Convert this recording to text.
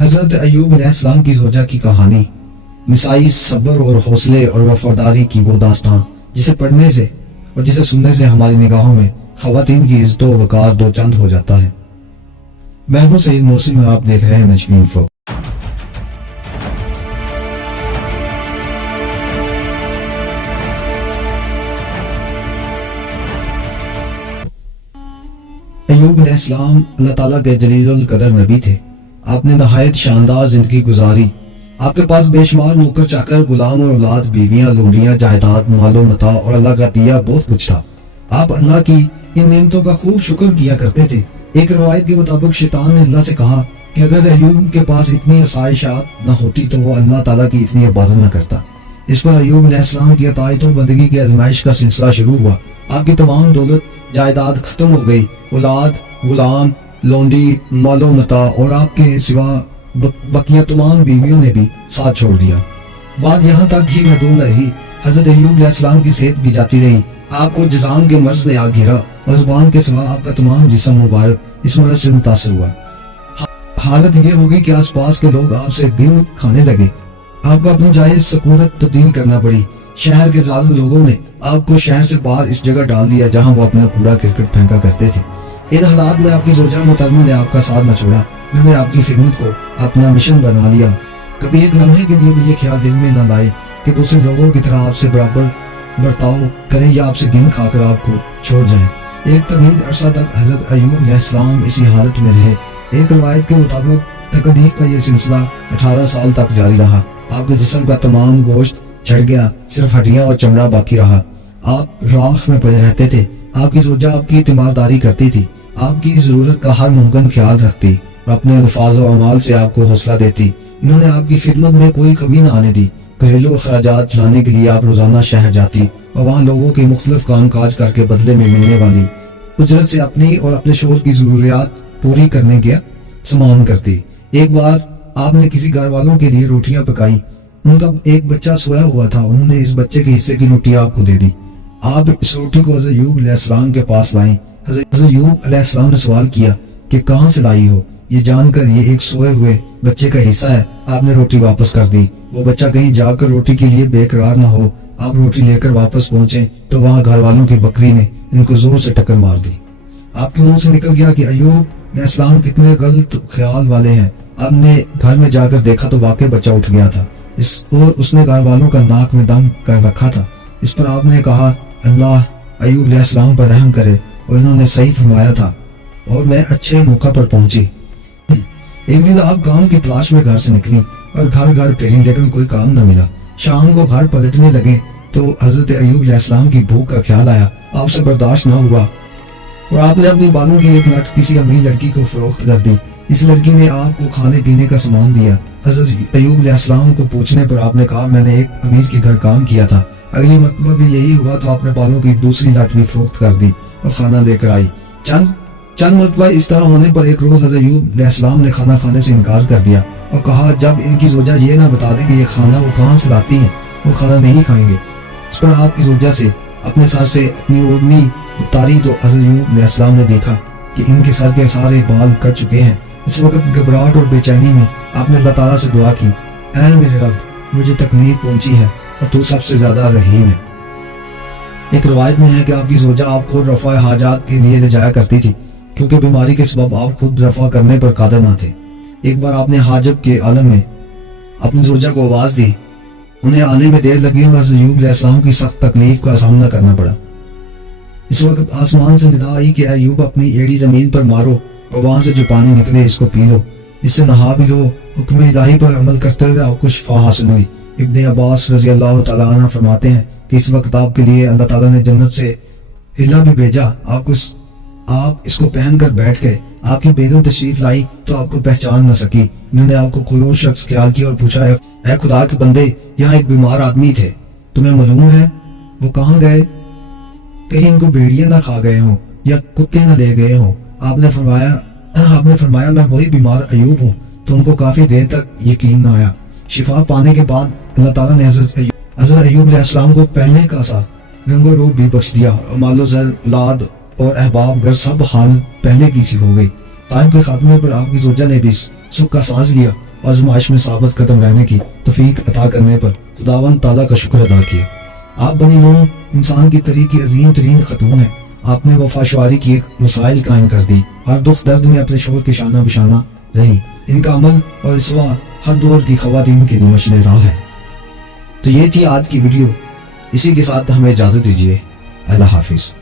حضرت ایوب علیہ السلام کی زوجہ کی کہانی، نسائی صبر اور حوصلے اور وفاداری کی وہ داستان جسے پڑھنے سے اور جسے سننے سے ہماری نگاہوں میں خواتین کی عزت و وقار دو چند ہو جاتا ہے۔ میں ہوں سید محسن اور آپ دیکھ رہے ہیں نجمی انفو۔ ایوب علیہ السلام اللہ تعالیٰ کے جلیل القدر نبی تھے۔ آپ نے نہایت شاندار زندگی گزاری۔ آپ کے پاس بے شمار نوکر چاکر، غلام اور اولاد، بیویاں، لونڈیاں، جائیداد، مال و متاع اور اللہ کا دیا بہت کچھ تھا۔ آپ اللہ کی ان نعمتوں کا خوب شکر کیا کرتے تھے۔ ایک روایت کے مطابق شیطان نے اللہ سے کہا کہ اگر ایوب کے پاس اتنی آسائشات نہ ہوتی تو وہ اللہ تعالیٰ کی اتنی عبادت نہ کرتا۔ اس پر ایوب علیہ السلام کی اطاعت و بندگی کی آزمائش کا سلسلہ شروع ہوا۔ آپ کی تمام دولت جائیداد ختم ہو گئی، اولاد، غلام، لونڈی، مال و متاع اور آپ کے سوا بقیہ تمام بیویوں نے بھی ساتھ چھوڑ دیا۔ بات یہاں تک ہی محدود رہی۔ حضرت ایوب علیہ السلام کی صحت بھی جاتی رہی۔ آپ کو جذام کے مرض نے آ گھیرا اور زبان کے سوا آپ کا تمام جسم مبارک اس مرض سے متاثر ہوا۔ حالت یہ ہوگی کہ آس پاس کے لوگ آپ سے گن کھانے لگے۔ آپ کو اپنی جائے سکونت تبدیل کرنا پڑی۔ شہر کے ظالم لوگوں نے آپ کو شہر سے باہر اس جگہ ڈال دیا جہاں وہ اپنا کوڑا کرکٹ پھینکا کرتے تھے۔ ان حالات میں آپ کی زوجہ محترمہ نے آپ کا ساتھ نہ چھوڑا۔ انہوں نے آپ کی خدمت کو اپنا مشن بنا لیا۔ کبھی ایک لمحے کے لیے بھی یہ خیال دل میں نہ لائے کہ دوسرے لوگوں کی طرح آپ سے برابر برتاؤ کریں یا آپ سے گن کھا کر آپ کو چھوڑ جائیں۔ ایک طویل عرصہ تک حضرت ایوب علیہ السلام اسی حالت میں رہے۔ ایک روایت کے مطابق تکلیف کا یہ سلسلہ 18 سال تک جاری رہا۔ آپ کے جسم کا تمام گوشت جھڑ گیا، صرف ہڈیاں اور چمڑا باقی رہا۔ آپ راکھ میں پڑے رہتے تھے۔ آپ کی زوجہ آپ کی تیمارداری کرتی تھی، آپ کی ضرورت کا ہر ممکن خیال رکھتی اور اپنے الفاظ و اعمال سے آپ کو حوصلہ دیتی۔ انہوں نے آپ کی خدمت میں کوئی کمی نہ آنے دی۔ گھریلو اخراجات چلانے کے لیے آپ روزانہ شہر جاتی اور وہاں لوگوں کے مختلف کام کاج کر کے بدلے میں ملنے والی اجرت سے اپنی اور اپنے شوہر کی ضروریات پوری کرنے کا سامان کرتی۔ ایک بار آپ نے کسی گھر والوں کے لیے روٹیاں پکائی۔ ان کا ایک بچہ سویا ہوا تھا۔ انہوں نے اس بچے کے حصے کی روٹی آپ کو دے دی۔ آپ اس روٹی کو حضرت ایوب علیہ السلام کے پاس لائیں۔ حضرت ایوب علیہ السلام نے سوال کیا کہ کہاں سے لائی ہو؟ یہ جان کر یہ ایک سوئے ہوئے بچے کا حصہ ہے۔ آپ نے روٹی واپس کر دی۔ وہ بچہ کہیں جا کر روٹی کے لیے بے قرار نہ ہو۔ آپ روٹی لے کر واپس پہنچے تو وہاں گھر والوں کی بکری نے ان کو زور سے ٹکر مار دی۔ آپ کے منہ سے نکل گیا کہ ایوب علیہ السلام کتنے غلط خیال والے ہیں۔ آپ نے گھر میں جا کر دیکھا تو واقعی بچہ اٹھ گیا تھا اور اس نے گھر والوں کا ناک میں دم کر رکھا تھا۔ اس پر آپ نے کہا اللہ ایوب علیہ السلام پر رحم کرے، اور انہوں نے صحیح فرمایا تھا اور میں اچھے موقع پر پہنچی۔ ایک دن آپ کام کی تلاش میں گھر سے نکلی اور گھر گھر پھیری لیکن کوئی کام نہ ملا۔ شام کو گھر پلٹنے لگے تو حضرت ایوب علیہ السلام کی بھوک کا خیال آیا۔ آپ سے برداشت نہ ہوا اور آپ نے اپنی بالوں کی ایک لٹ کسی امیر لڑکی کو فروخت کر دی۔ اس لڑکی نے آپ کو کھانے پینے کا سامان دیا۔ حضرت ایوب علیہ السلام کو پوچھنے پر آپ نے کہا میں نے ایک امیر کے گھر کام کیا تھا۔ اگلی مرتبہ بھی یہی ہوا تو آپ نے بالوں کی دوسری لٹ بھی فروخت کر دی اور کھانا دے کر آئی۔ چند مرتبہ اس طرح ہونے پر ایک روز حضرت ایوب علیہ السلام نے کھانا کھانے سے انکار کر دیا اور کہا جب ان کی زوجہ یہ نہ بتا دے کہ یہ کھانا وہ کہاں سے لاتی ہیں وہ کھانا نہیں کھائیں گے۔ اس پر آپ کی زوجہ سے اپنے سر سے اپنی اوڑھنی اتاری تو حضرت ایوب علیہ السلام نے دیکھا کہ ان کے سر کے سارے بال کٹ چکے ہیں۔ اس وقت گھبراہٹ اور بے چینی میں آپ نے اللہ تعالیٰ سے دعا کی، اے میرے رب مجھے تکلیف پہنچی ہے اور تو سب سے زیادہ رحیم ہے۔ ایک روایت میں ہے کہ آپ کی زوجہ آپ کو رفع حاجات کے لیے لے جایا کرتی تھی کیونکہ بیماری کے سبب آپ خود رفع کرنے پر قادر نہ تھے۔ ایک بار آپ نے حاجت کے عالم میں اپنی زوجہ کو آواز دی، انہیں آنے میں دیر لگی اور حضرت ایوب علیہ السلام کی سخت تکلیف کا سامنا کرنا پڑا۔ اس وقت آسمان سے ندا آئی کہ ایوب اپنی ایڑی زمین پر مارو اور وہاں سے جو پانی نکلے اس کو پی لو، اس سے نہا بھی لو۔ حکم الہی پر عمل کرتے ہوئے آپ کو شفا حاصل ہوئی۔ ابن عباس رضی اللہ تعالیٰ عنہ فرماتے ہیں کہ اس وقت آپ کے لیے اللہ تعالیٰ نے جنت سے ہلا بھی بھیجا۔ آپ اس کو پہن کر بیٹھ گئے۔ آپ کی بیگم تشریف لائی تو آپ کو پہچان نہ سکی۔ انہوں نے آپ کو کوئی اور شخص خیال کیا اور پوچھا اے خدا کے بندے، یہاں ایک بیمار آدمی تھے، تمہیں معلوم ہے وہ کہاں گئے؟ کہیں ان کو بھیڑیے نہ کھا گئے ہوں یا کتے نہ لے گئے ہوں۔ آپ نے فرمایا میں وہی بیمار ایوب ہوں۔ تو ان کو کافی دیر تک یقین نہ آیا۔ شفا پانے کے بعد اللہ تعالیٰ نے حضرت ایوب علیہ السلام کو پہلنے کا سا رنگ و روپ بھی بخش دیا اور مال و زر، اولاد اور احباب گر سب حالت پہلے کی سی ہو گئی۔ ٹائم کے خاتمے پر آپ کی زوجہ نے بھی سکھ کا سانس لیا اور آزمائش میں ثابت قدم رہنے کی توفیق عطا کرنے پر خداوند تعالیٰ کا شکر ادا کیا۔ آپ بنی نوح انسان کی طریق کی عظیم ترین خاتون ہیں۔ آپ نے وفا شواری کی ایک مسائل قائم کر دی، ہر دکھ درد میں اپنے شوہر کے شانہ بشانہ رہی۔ ان کا عمل اور اسوا ہر دور کی خواتین کے لیے مشعل راہ ہے۔ تو یہ تھی آج کی ویڈیو، اسی کے ساتھ ہمیں اجازت دیجیے۔ اللہ حافظ۔